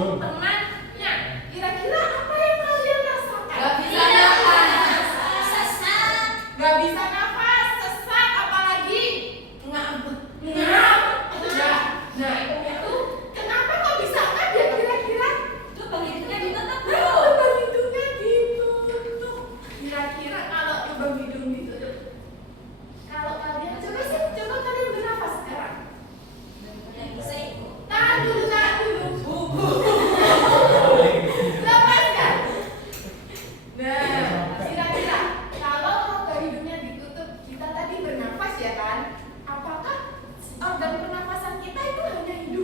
teman-temannya. Kira-kira apa yang kalian rasakan? Gak bisa nafas. Sesak. Gak bisa nafas, sesak, apalagi ngap. Nah itu kenapa kok bisa ngap ya kira-kira? Lubang hidungnya ditutup. Lubang hidungnya ditutup. Kira-kira kalau lubang hidung ditutup, kalau kalian coba kalian bernafas sekarang. Yang bisa itu. Tahan dulu. Lepaskan. Nah, kira-kira kalau rongga hidungnya ditutup, kita tadi bernafas ya kan? Apakah organ pernafasan kita itu hanya hidung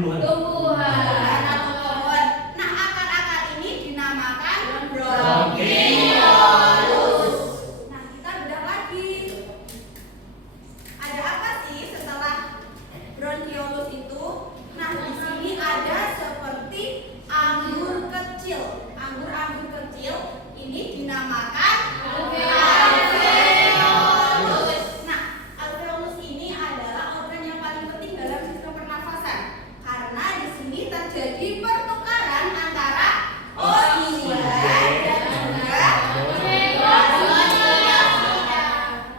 tumbuhan. Tumbuhan. atau pohon. Nah, akar-akar ini dinamakan Bronkiolus. Nah, kita bedah lagi. Ada apa sih setelah bronkiolus itu? Nah, di sini ada seperti anggur kecil. Anggur-anggur kecil ini dinamakan alveolus. Nah, alveolus ini adalah organ yang paling penting dalam sistem pernafasan karena di sini terjadi pertukaran antara oksigen dan juga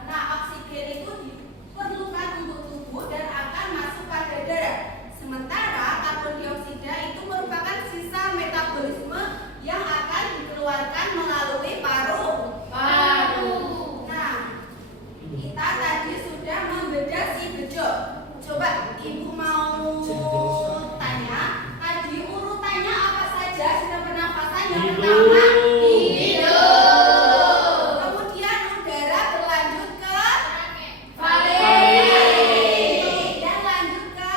Nah, oksigen itu diperlukan untuk tubuh dan akan masuk pada darah. Sementara karbon dioksida itu merupakan sisa metabolisme yang akan dikeluarkan melalui paru-paru. Nah, kita tadi sudah membedah si bejo. Coba ibu mau tanya, tadi urutannya apa saja sistem pernafasan? Yang pertama, hidung. Kemudian udara berlanjut ke dan lanjut ke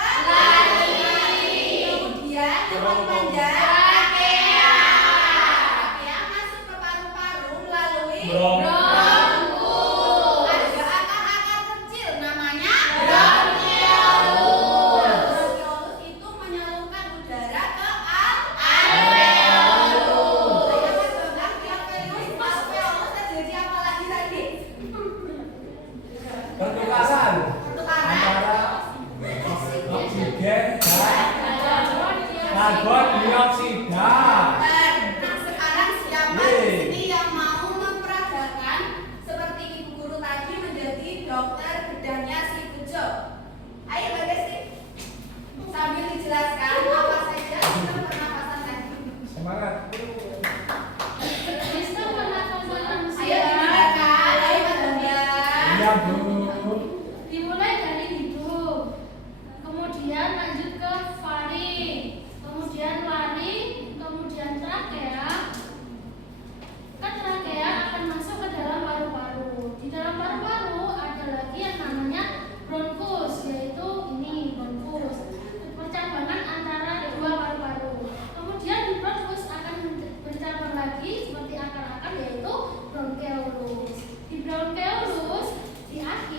kemudian yang panjang trachea masuk ke paru-paru melalui Bronkus. ada akar-akar kecil namanya bronkiolus. Bronkiolus itu menyalurkan udara ke alveolus. Alveolus terjadi apa lagi tadi? Pertukaran Pertukaran antara oksigen dan karbon dioksida. Nah, sekarang siapa di sini yang mau memperagakan seperti ibu guru tadi menjadi dokter bedahnya si bejo? Ayo Mbak Desti, sambil dijelaskan apa saja sistem pernafasan tadi. Semangat. Sistem pernafasan Ayo manusia didengarkan, ayo Mas Bambang. Iya, Bu. dimulai dari hidung, kemudian lanjut ke faring, kemudian laring, kemudian trakea. Kan trakea akan masuk ke dalam paru-paru. Di dalam paru-paru ada lagi yang namanya bronkus, yaitu ini bronkus, percabangan antara dua paru-paru. Kemudian di bronkus akan bercabang lagi seperti akar-akar, yaitu bronkiolus. Di bronkiolus di akhir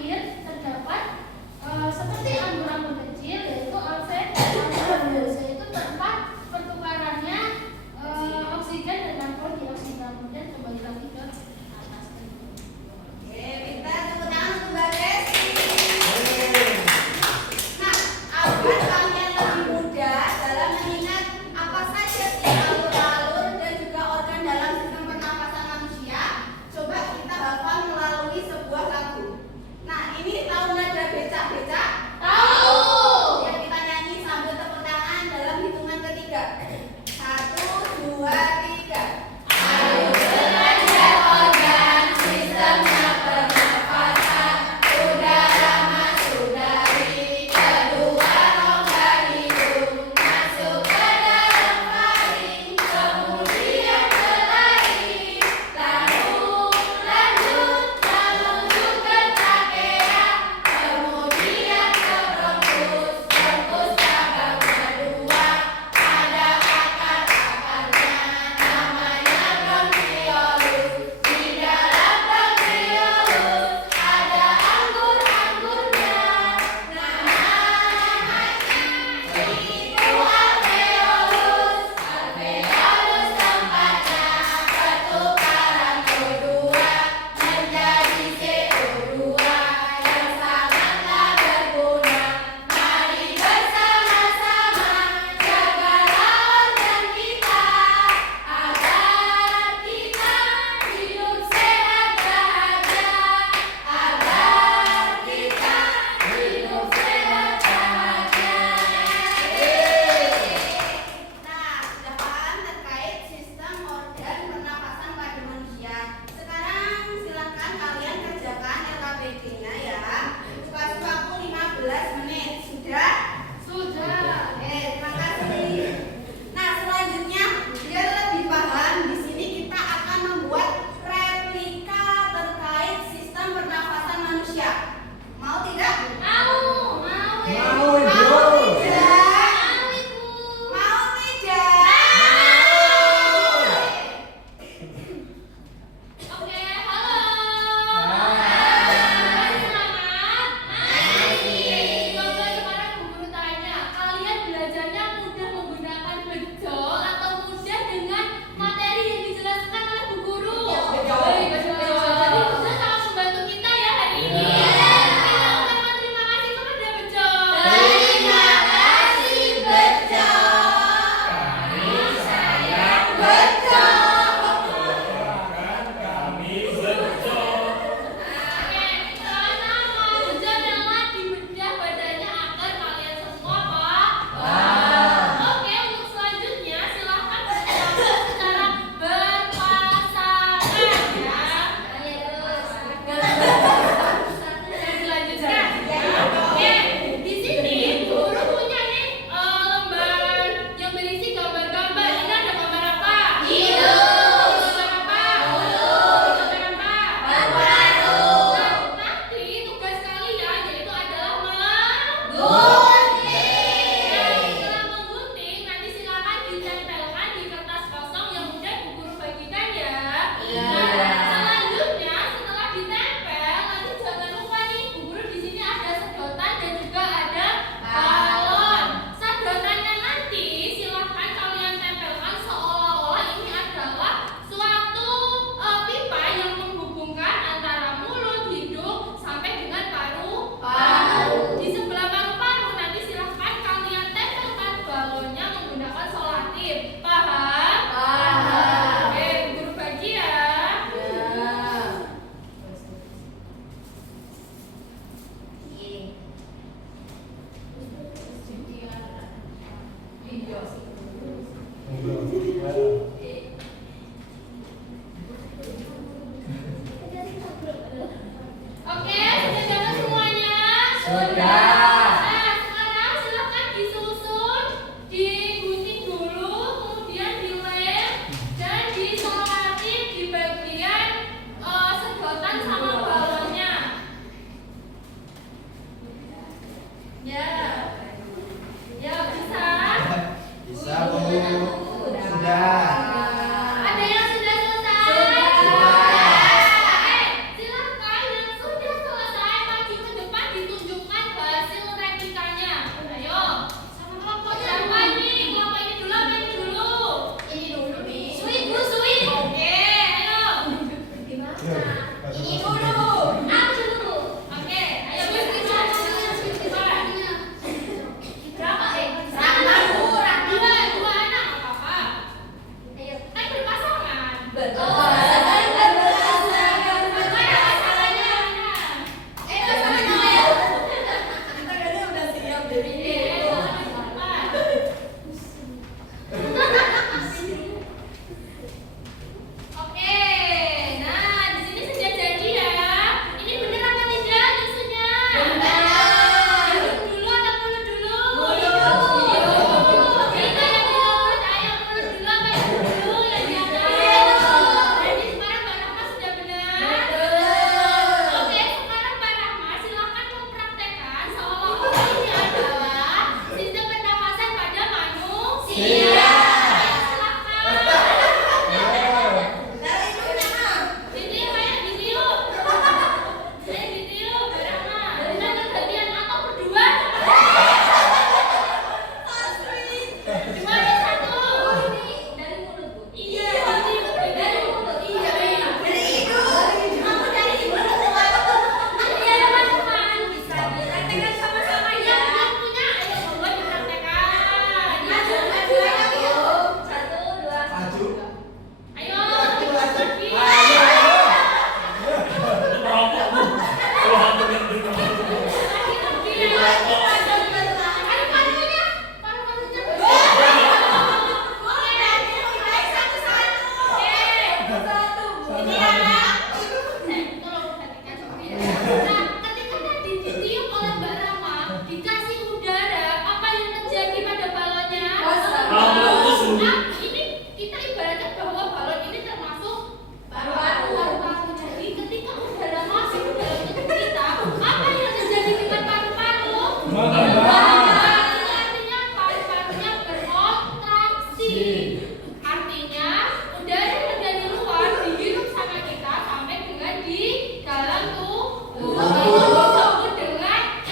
Disebut dengan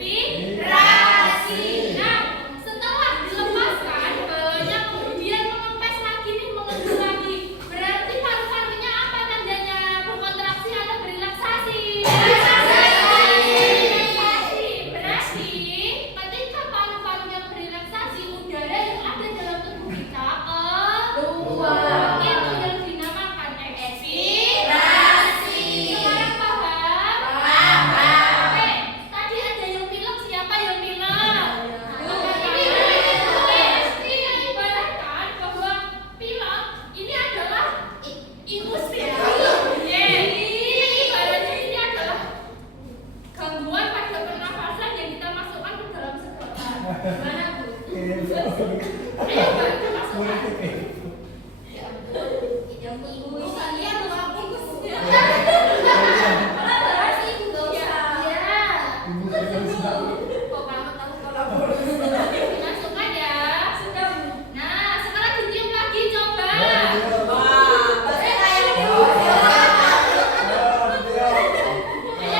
inspirasi. Nah, setelah dilepaskan, balonnya kemudian mengempes lagi nih, mengendur lagi. Berarti paru-parunya apa tandanya? Berkontraksi atau berelaksasi? Berarti ketika paru-parunya berelaksasi, udara yang ada dalam tubuh kita keluar. Itu yang dinamakan ekspirasi. Sekarang paham? Oke, tadi ada yang pilek, siapa yang pilek? Oke, kita ibaratkan bahwa pilek ini adalah ingus pilek. Ini ibaratnya ini adalah gangguan pada pernafasan yang kita masukkan ke dalam sedotan. Gimana, Bu? Ayo, Mbak, kita masukkan. Kalian bagus. Kok kamu tahu kalau masukkan ya? Nah, sekarang ditiup lagi, coba. Ayo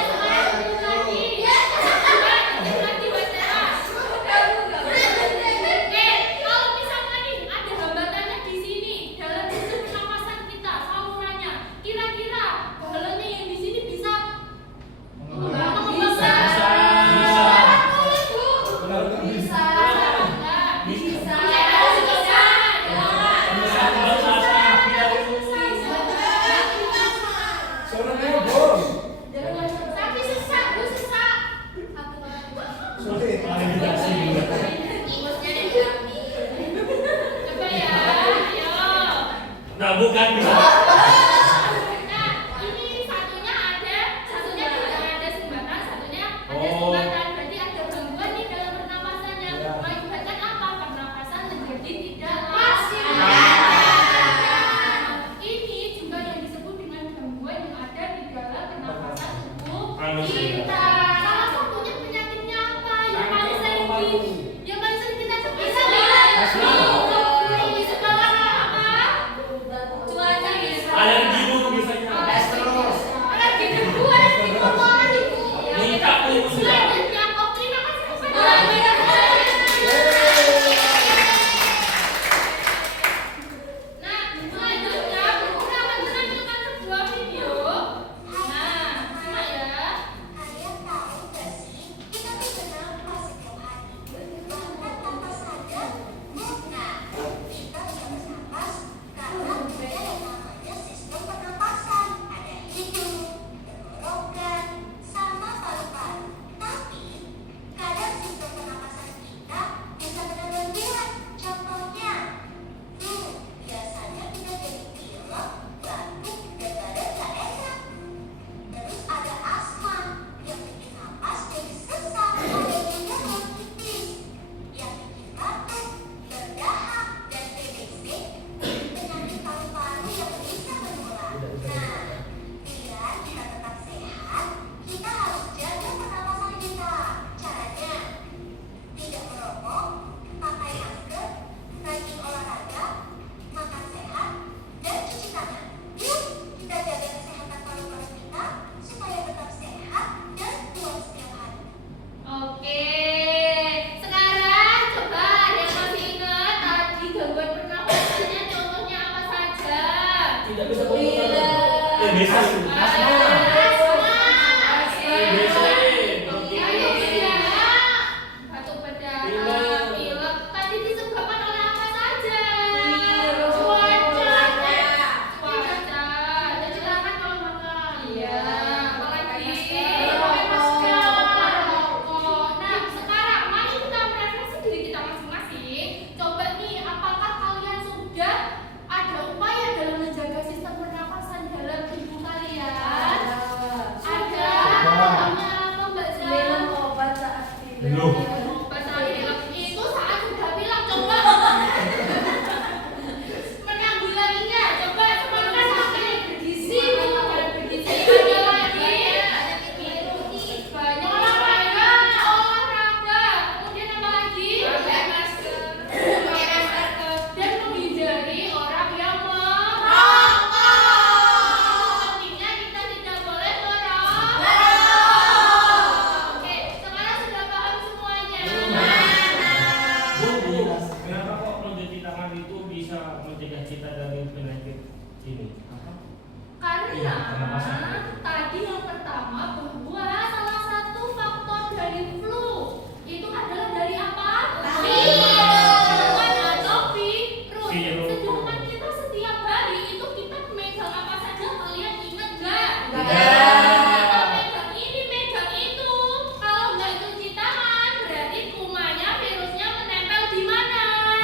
sekarang ditiup lagi. Coba ditiup lagi, Mbak Sarah. Oke, kalau misalkan nih ada hambatannya di sini dalam sistem pernapasan kita, salurannya, kira-kira balonnya yang di sini bisa mengembangkan. Tapi sesak, Bu, sesak. Coba ya, ayo. Nah, bukan bisa. Nah, ini satunya tidak ada sumbatan, satunya ada sumbatan. Berarti ada gangguan nih dalam pernapasannya. Mengakibatkan apa? Pernapasan menjadi tidak lancar. Ini juga yang disebut dengan gangguan yang ada di dalam pernapasan tubuh kita. Salah satunya penyakitnya apa? Yang paling sering kita temui di sebelah apa? Cuaca biasa. Alergi Bu biasanya. Alergi debu, alergi kotoran itu. Minta Bu. Selanjutnya, terima kasih kepada Nah, selanjutnya kita akan menampilkan sebuah video. Nah, simak ya.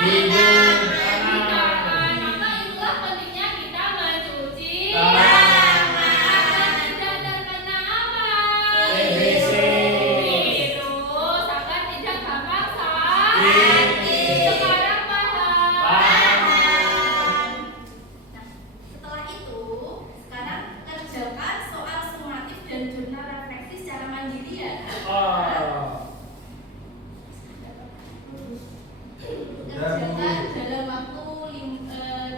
Hidung, Tangan. tangan. Maka itulah pentingnya kita mencuci Tangan. agar tidak terkena apa? TBC. Virus agar tidak gampang Sakit. Sekarang paham. Paham. Nah, setelah itu, sekarang kerjakan soal sumatif dan jurnal refleksi secara mandiri ya. Oh. Kerjakan dalam waktu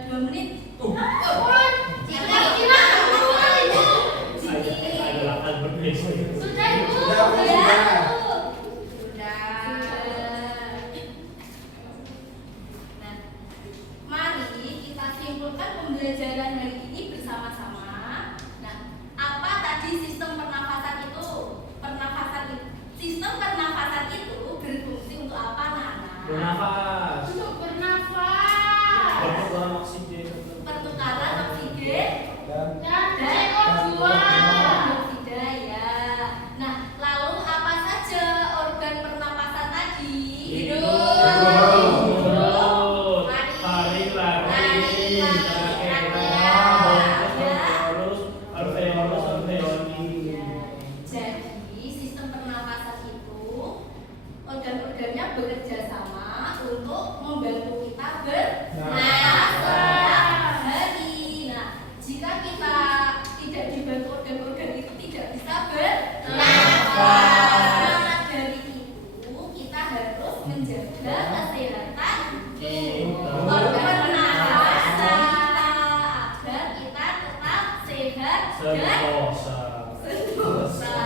2 menit. Ada lapan berbeda. Sudah Ibu. Sudah. Nah, mari kita simpulkan pembelajaran hari ini bersama-sama. Nah, apa tadi sistem pernafasan itu? Sistem pernafasan itu berfungsi untuk apa, anak-anak? Bernafas. Untuk bernafas Pertukaran oksigen. Pertukaran oksigen dan dan CO2. dioksida ya. Nah, lalu apa saja organ pernapasan tadi? Hidung, mulut, Lari, tarik, lari, alveolus, alveoli. Jadi sistem pernapasan itu organ-organnya bekerja sama untuk membantu kita bernafas setiap hari. Nah, jika kita tidak dibantu organ-organ itu tidak bisa bernafas. Maka dari itu kita harus menjaga kesehatan organ pernapasan agar kita tetap sehat dan Sentosa.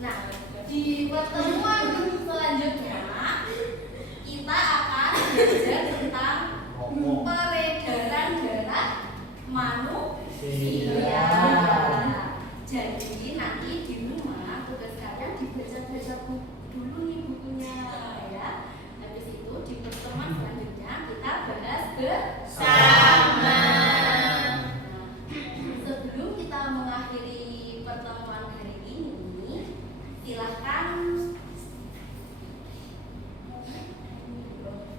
Nah, di pertemuan selanjutnya kita akan belajar tentang peredaran darah manusia. Jadi nanti di rumah tugas kalian dibaca-baca dulu nih bukunya ya. Habis itu di pertemuan selanjutnya kita bahas bersama. Sebelum kita mengakhiri pertemuan hari ini, silahkan.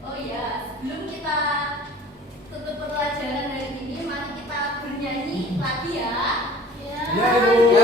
Oh ya, sebelum kita tutup pelajaran hari ini, mari kita bernyanyi lagi ya. Ya. Ya, Ibu.